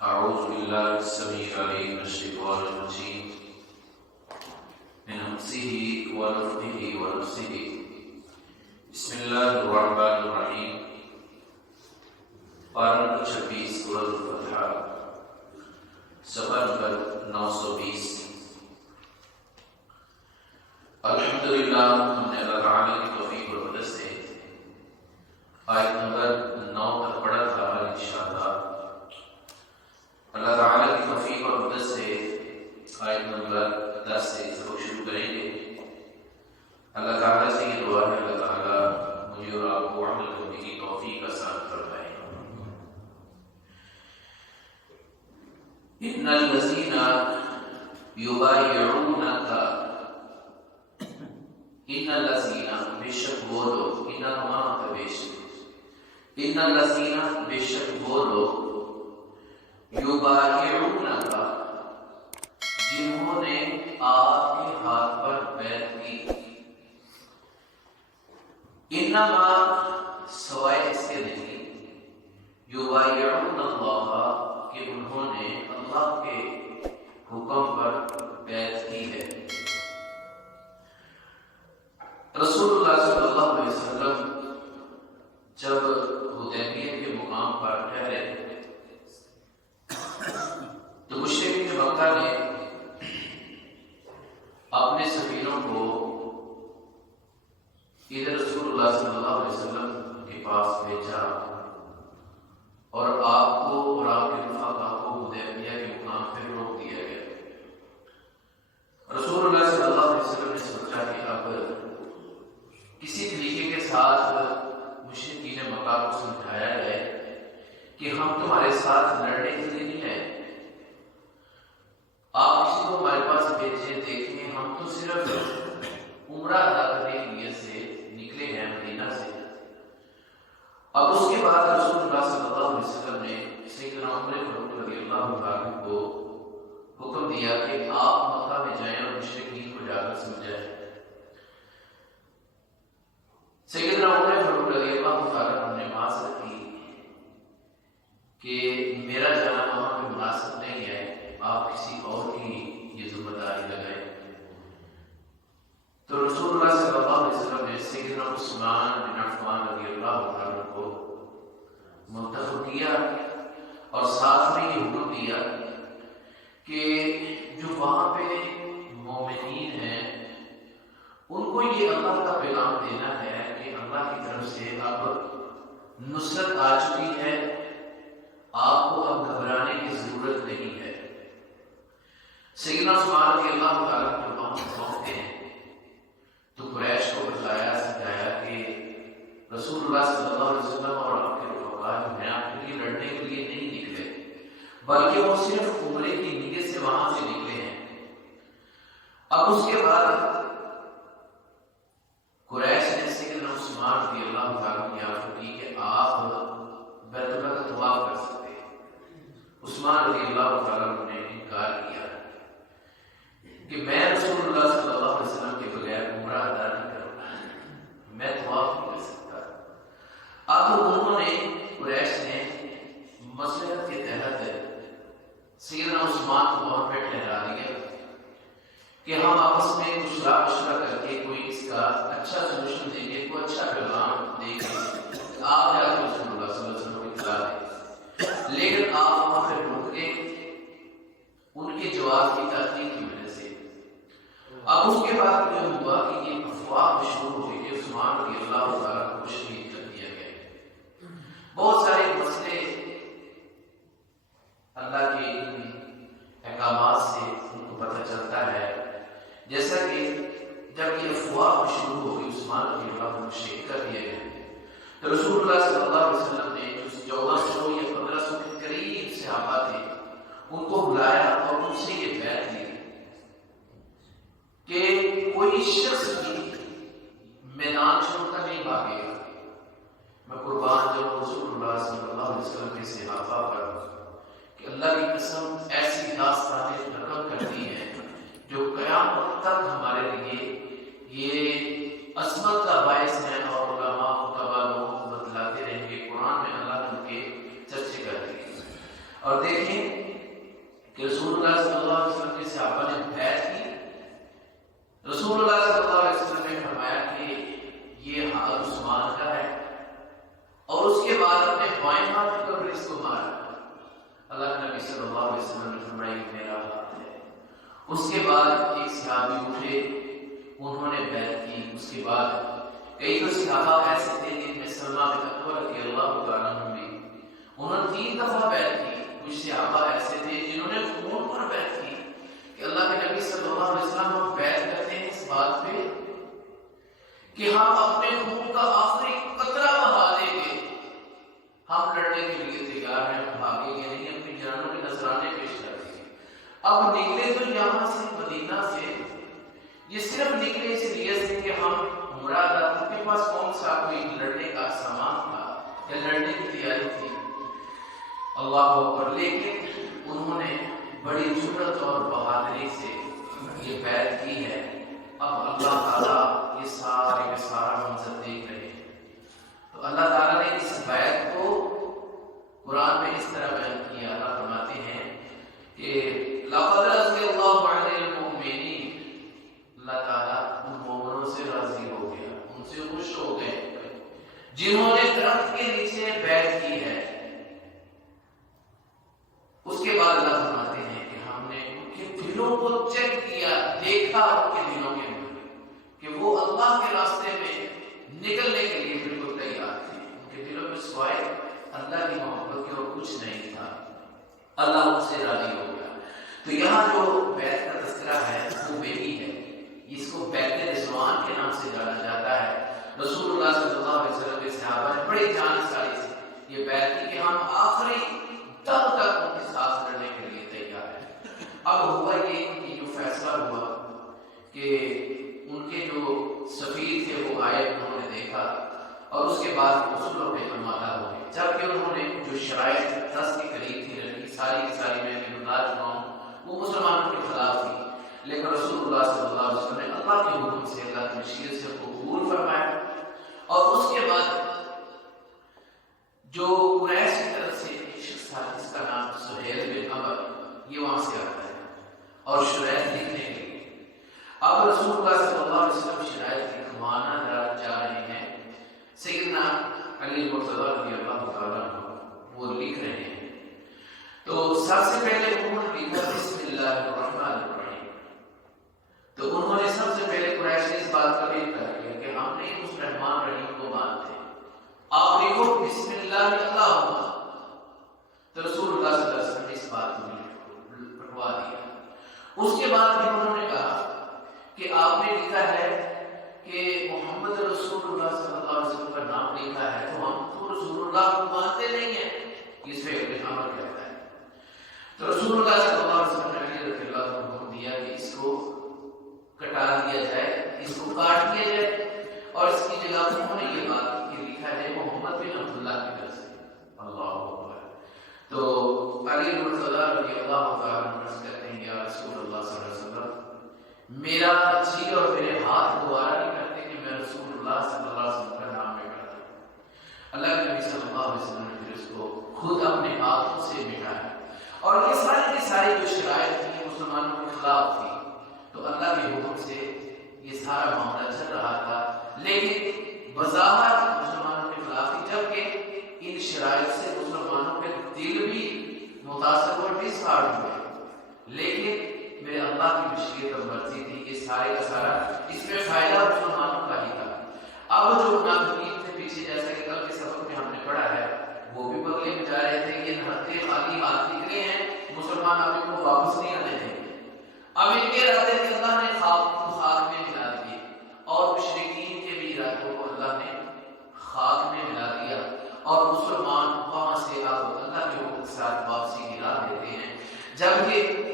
أعوذ بالله السميع العليم من الشيطان الرجيم من همزه ونفخه ونفسه بسم الله الرحمن الرحيم پارہ نمبر 26 سورۃ الفتح صفحہ نمبر 920 الحمدللہ ہم نے اللہ تعالیٰ کی توفیق اور مدد سے آیت نمبر 9 تک پڑھا تھا انشاءاللہ اللہ تعالیٰ کی توفیق اور مدد سے آیت نمبر 10 سے اس کو شروع کریں گے۔ اللہ تعالیٰ سے یہ دعا ہے اللہ تعالیٰ مجھے اور آپ کو عمل کرنے کی توفیق کا ساتھ فرمائے۔ ان الذین یبایعونک، ان الذین بے شک وہ لوگ، ان تمام بے شک، ان الذین بے شک وہ لوگ یبایعونک جنہوں نے آپ کے ہاتھ پر بیعت کی، انما سوائے اس کے نہیں، یبایعون اللہ کہ انہوں نے اللہ کے حکم پر بیعت کی ہے۔ رسول اللہ صلی اللہ علیہ وسلم جب حدیبیہ کے مقام پر ٹھہرے تو مشرکین مکہ نے اپنے سفیروں کو ادھر رسول اللہ صلی اللہ علیہ وسلم کے پاس بھیجا اور آپ کو اور آپ کے رفقا کو حدیبیہ کے مقام پر روک دیا گیا۔ رسول اللہ صلی اللہ علیہ وسلم نے سوچا کہ اب کسی طریقے کے ساتھ مشرکین مکہ کو سمجھایا جائے کہ ہم تمہارے ساتھ لڑنے کے لیے نہیں ہیں، آپ کسی کو ہمارے پاس بھیجے، دیکھیں ہم تو صرف عمرہ ادا کرنے کی نیت سے نکلے ہیں مدینہ سے۔ اب اس کے بعد رسول اللہ صلی اللہ علیہ وسلم نے سیدنا عمر فاروق رضی اللہ عنہ کو حکم دیا کہ آپ مکہ میں جائیں اور مشرکین کو جا کر سمجھائیں۔ سیدنا عمر فاروق رضی اللہ عنہ نے معذرت کی کہ میرا جانا وہاں پہ مناسب نہیں ہے، آپ کسی اور کی یہ ذمہ داری لگائیں۔ تو رسول اللہ صلی اللہ علیہ وسلم نے سیدنا عثمان بن عفان رضی اللہ عنہ کو منتخب کیا اور ساتھ میں یہ حکم دیا کہ جو وہاں پہ مومنین ہیں ان کو یہ اللہ کا پیغام دینا ہے کہ اللہ کی طرف سے اب نصرت آ چکی ہے، آپ کو اب گھبرانے کی ضرورت نہیں ہے۔ سیدنا عثمان رضی اللہ تعالیٰ جو وہاں پہنچتے ہیں تو قریش کو بتایا سمجھایا کہ رسول اللہ صلی اللہ علیہ وسلم اور آپ کے رفقا جو ہیں آپ کے لیے لڑنے کے لیے نہیں نکلے، بلکہ وہ صرف عمرے کی نیت سے وہاں سے نکلے ہیں۔ اب اس کے بعد قریش نے سیدنا عثمان رضی اللہ تعالیٰ کی عرض کی کہ آپ بیت اللہ کا طواف کر سکتے ہیں۔ عثمان رضی اللہ تعالیٰ نے انکار کیا کہ میں رسول اللہ صلی اللہ علیہ وسلم کے بغیر عمرہ ادا نہیں کروں گا، میں طواف نہیں کر سکتا۔ اب انہوں نے قریش نے مصلحت کے تحت سیدنا عثمان کو وہاں پہ ٹھہرا دیا کہ ہم آپس میں کچھ رائے مشورہ کر کے کوئی اس کا اچھا سولوشن دیں گے، کوئی اچھا پیغام دیں گے، آپ جا کے رسول اللہ صلی اللہ علیہ وسلم کو اطلاع دیں۔ لیکن آپ وہاں پہ رک گئے ان کے جواب کی تاخیر کی وجہ سے۔ اب اس کے بعد جو ہوا کہ یہ افواہ مشہور ہوئی کہ عثمان رضی اللہ تعالیٰ کو شہید کر دیا گیا۔ بہت سارے مسئلے اللہ کے احکامات سے ان کو پتہ چلتا ہے، جیسا کہ جب یہ افواہ مشہور ہو گئی عثمان رضی اللہ عنہ کو شہید کر دیا گیا تو رسول اللہ صلی اللہ علیہ وسلم نے 1400 یا 1500 کے قریب صحابہ تھے ان کو بلایا اور ان سے یہ بیعت لی کہ کوئی شخص بھی میدان چھوڑ کر نہیں بھاگے گا۔ میں قربان جاؤں رسول اللہ صلی اللہ علیہ وسلم کے صحابہ پر کہ اللہ کی قسم ایسی داستانیں رقم کرتی ہیں جو قیامت تک ہمارے لیے یہ عظمت کا باعث ہے، اور علماء متبع لوگ بتلاتے رہیں گے۔ قرآن میں اللہ نے ان کے چرچے کرتے ہیں۔ اور دیکھیں صحابی اٹھے، انہوں نے بیعت کی. اس کے بعد کئی تو صحابہ ایسے تھے جن میں سلمہ بن اکبر رضی اللہ تعالیٰ عنہ بھی، انہوں نے 3 دفعہ بیعت کی. کچھ صحابہ ایسے تھے جنہوں نے خون پر بیعت کی کہ اللہ کے نبی صلی اللہ علیہ وسلم ہم بیعت کرتے ہیں اس بات پہ کہ ہم اپنے خون کا آخری قطرہ بہا دیں گے، ہم لڑنے کے لیے تیار ہیں، ہم بھاگیں گے نہیں، اپنی جانوں کے نذرانے پیش کر دیں گے. اب نکلے تو یہاں سے مدینہ سے، یہ صرف نکلے اس لیے سے کہ ہم مراد ان کے پاس کون سا کوئی لڑنے کا سامان تھا یا لڑنے کی تیاری تھی، اللہ اکبر. لیکن انہوں نے بڑی جرأت اور بہادری سے یہ بیعت کی ہے. اب اللہ تعالیٰ یہ سارے کا سارا منظر دیکھ رہے ہیں. تو اللہ تعالیٰ نے اس بیعت کو قرآن میں اس طرح بیان کیا. اللہ فرماتے ہیں کہ لقد رضی اللہ عن المؤمنین، اللہ تعالیٰ ان مومنوں سے راضی ہو گیا، ان سے خوش ہو گئے جنہوں نے درخت کے نیچے بیعت کی ہے. اس کے بعد اللہ فرماتے ہیں کہ ہم نے ان کے دلوں کو چیک کیا، دیکھا ان کے دلوں کے اندر کہ وہ اللہ کے راستے میں نکلنے کے لیے بالکل تیار تھے. ان کے دلوں میں سوائے اللہ کی محبت کے اور کچھ نہیں تھا. اللہ ان سے راضی ہو گیا. تو یہاں جو بیعت کا تذکرہ ہے وہ بیعی ہے، اس کو بیعت رضوان کے نام سے جانا جاتا ہے. رسول اللہ صلی اللہ علیہ وسلم کے صحابہ نے بڑی جان ساری سے یہ بیعت کی کہ ہم آخری دم تک ان کے ساتھ لڑنے کے لیے تیار ہیں. اب ہوا یہ کہ جو فیصلہ ہوا کہ ان کے جو سفیر تھے وہ آئے، انہوں نے دیکھا اور اس کے بعد اصولوں پہ آمادہ ہو گئے. جبکہ انہوں نے جو شرائط 10 کے قریب تھی رکھی، ساری کی ساری میں بتا چکا ہوں وہ مسلمانوں کے خلاف تھی. لیکن رسول اللہ صلی اللہ علیہ وسلم نے اللہ کے حکم سے، اللہ کی مشیت سے قبول فرمایا. اور اس کے بعد جو قریش کی طرف سے ایک شخص تھا جس کا نام سہیل بن عمر، یہ وہاں سے آتا ہے اور شرائط لکھنے کے لیے. اب رسول اللہ صلی اللہ علیہ وسلم شرائط لکھوانا جا رہے ہیں. سیدنا علی مرتضیٰ رضی اللہ تعالیٰ عنہ وہ لکھ رہے ہیں. تو سب سے پہلے انہوں نے لکھا بسم اللہ الرحمن الرحیم. تو انہوں نے سب سے پہلے قریش نے اس بات کا انکار کیا کہ ہم نہیں اس رحمان رحیم کو مانتے، آپ لکھو بسم اللہ اللہم. تو رسول اللہ صلی اللہ علیہ وسلم نے اس بات کو لکھوا دیا. اس کے بعد پھر انہوں نے کہا کہ آپ نے لکھا ہے کہ محمد رسول اللہ صلی اللہ علیہ وسلم کا نام لکھا ہے، تو ہم تو رسول اللہ کو مانتے نہیں ہیں. اس پہ ابن عمر کہتا ہے. تو رسول اللہ صلی اللہ علیہ وسلم نے علی رضی اللہ عنہ کو حکم دیا کہ اس کو کٹا دیا جائے، اس کو کاٹ دیا جائے، اور اس کی جگہ انہوں نے یہ بات کہ لکھا ہے محمد بن عبداللہ کی طرف سے. اللہ اکبر. تو علی مرتضیٰ رضی اللہ تعالیٰ عنہ کہتے ہیں یا رسول اللہ صلی اللہ علیہ وسلم، میرا جی اور میرے ہاتھ دوبارہ نہیں کرتے کہ میں رسول اللہ صلی اللہ علیہ وسلم کا نام میں کرتا ہوں. اللہ کے نبی صلی اللہ علیہ وسلم نے پھر اس کو خود اپنے ہاتھوں سے مٹایا. اور یہ ساری کی ساری جو شرائط تھی مسلمانوں کے خلاف تھی، تو اللہ کے حکم سے یہ سارا معاملہ چل رہا تھا. لیکن بظاہر مسلمانوں کے خلاف تھی، جبکہ ان شرائط سے مسلمانوں کے دل بھی متاثر اور ڈسہارٹ ہوئے. لیکن میرے اللہ کی مشیت اور مرضی تھی، یہ سارے کا سارا اس میں فائدہ مسلمانوں کا ہی تھا. اب جو منافقین تھے پیچھے، جیسا کہ کل کے سبق میں ہم نے پڑھا ہے، وہ بھی بغلے میں جا رہے تھے کہ ہتھے خالی ہاتھ نکلے ہیں، مسلمان اب ان کو واپس نہیں آنے دیں گے. اب ان کے ارادے کہ اللہ نے خاک میں ملا دیے، اور مشرکین کے بھی ارادوں کو اللہ نے خاک میں ملا دیا، اور مسلمان وہاں سے اب اللہ کے حکم کے ساتھ واپسی کی راہ لیتے ہیں. جبکہ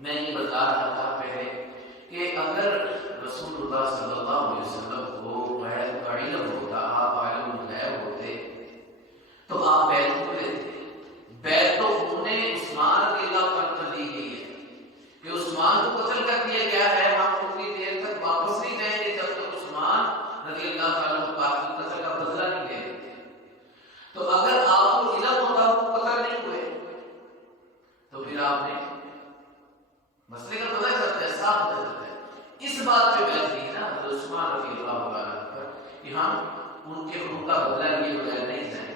میں یہ بتا رہا تھا پہلے کہ اگر رسول اللہ صلی اللہ علیہ وسلم کو بیعت کا علم ہوتا، آپ عالم الغیب ہوتے، تو آپ بیعت کو لیتے. بیعت تو انہیں عثمان رضی اللہ پر دی گئی ہے کہ عثمان کو قتل کر دیا گیا ہے، ہم اتنی دیر تک واپس نہیں جائیں گے جب تک عثمان رضی اللہ تعالیٰ کو قتل کا بدلہ نہیں لے لیتے. تو اگر آپ کو علم ہوتا وہ قتل نہیں ہوئے تو پھر آپ نے مسئلے کا پتہ چلتا ہے، صاف پتہ چلتا ہے. اس بات پہ بیعت کی نا حضرت عثمان رضی اللہ عنہ پر کہ ہم ان کے حکم کا بدلہ لیے بغیر نہیں جائیں.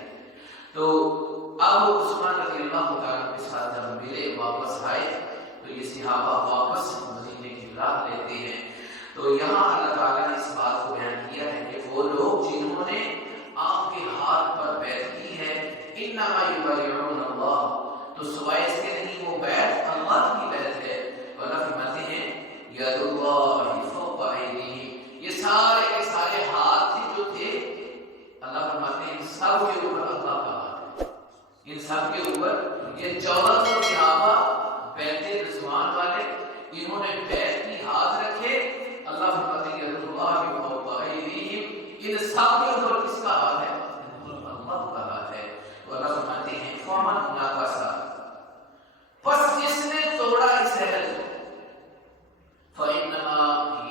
تو اب عثمان رضی اللہ عنہ کے ساتھ جب ملے، واپس آئے، تو یہ صحابہ واپس مدینے کی راہ لیتے تو یہاں اللہ تعالیٰ نے اس بات کو بیان کیا ہے کہ وہ لوگ جنہوں نے آپ کے ہاتھ پر بیعت کی ہے، انما یبایعون اللہ، تو سوائے اس کے نہیں، وہ بیعت اللہ کی بیعت ہے۔ تو اللہ فرماتے ہیں ید اللہ فوق ایدیہم، یہ سارے کے سارے ہاتھ جو تھے، اللہ فرماتے ہیں ان سب کے اوپر اللہ کا ہاتھ ہے، ان سب کے اوپر یہ 1400 صحابہ بیعت رضوان والے، انہوں نے بیعت کی، ہاتھ رکھے، اللہ فرماتے ہیں ید اللہ فوق ایدیہم، ان سب کے اوپر کس کا ہاتھ ہے؟ اللہ کا ہاتھ ہے۔ تو اللہ فرماتے ہیں فمن نقص، پس جس نے توڑا اس عہد کو، فإنما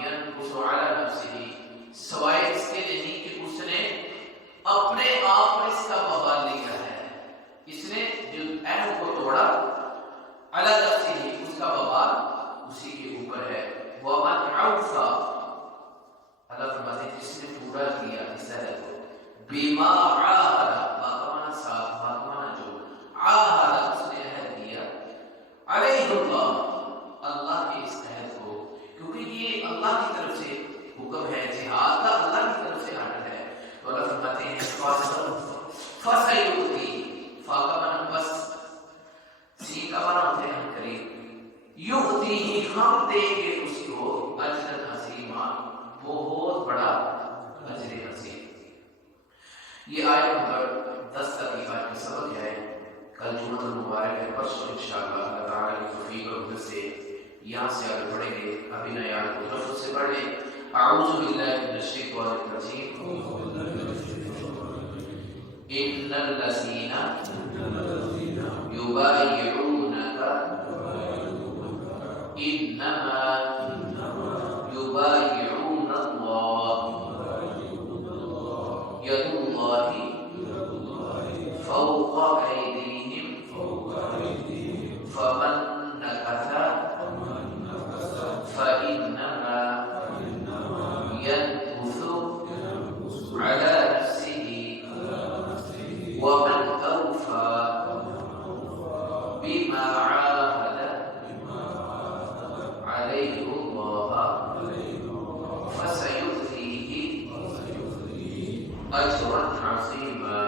ينقص على نفسه، سوائے اس کے نہیں کہ اس نے اپنے آپ پر اس کا وبال لیا ہے، اس نے جو عہد کو توڑا، على نفسه، اس کا وبال اسی کے اوپر ہے۔ ومن عوف، اللہ فرماتے ہیں جس نے پورا کیا اس عہد کو، بما عاہد، باقامہ ساتھ، باقامہ جو عاہد، اس نے عہد کیا، علیہ اللہ، اللہ کے اس عہد کو، کیونکہ یہ اللہ کی طرف سے حکم ہے، جہاد کا اللہ کی طرف سے آرڈر ہے۔ تو اللہ فرماتے ہیں فَسَيُؤْتِي، فا کا معنی بس، سی کا معنی ہوتے ہیں ہم قریب، یؤتیہ، ہم دیں گے اس کو، اجرًا عظیما، بہت بڑا اجر عظیم۔ یہ آیت نمبر 10 تک کی بات کا سبق ہے۔ کل جمعہ المبارک ہے، پرسوں انشاءاللہ اللہ تعالیٰ کی توفیق اور مدد سے یہاں سے آگے بڑھیں گے۔ ابھی نئے آیت کو لفظ سے پڑھ لیں۔ اعوذ باللہ من الشیطان الرجیم، ان الذین یبایعونک انما یبایعون اللہ، ید اللہ فوق ایدیہم، فمن نکث فإنما ينكث على نفسه، ومن أوفى بما عاهد عليه الله فسيؤتيه أجرا عظيما۔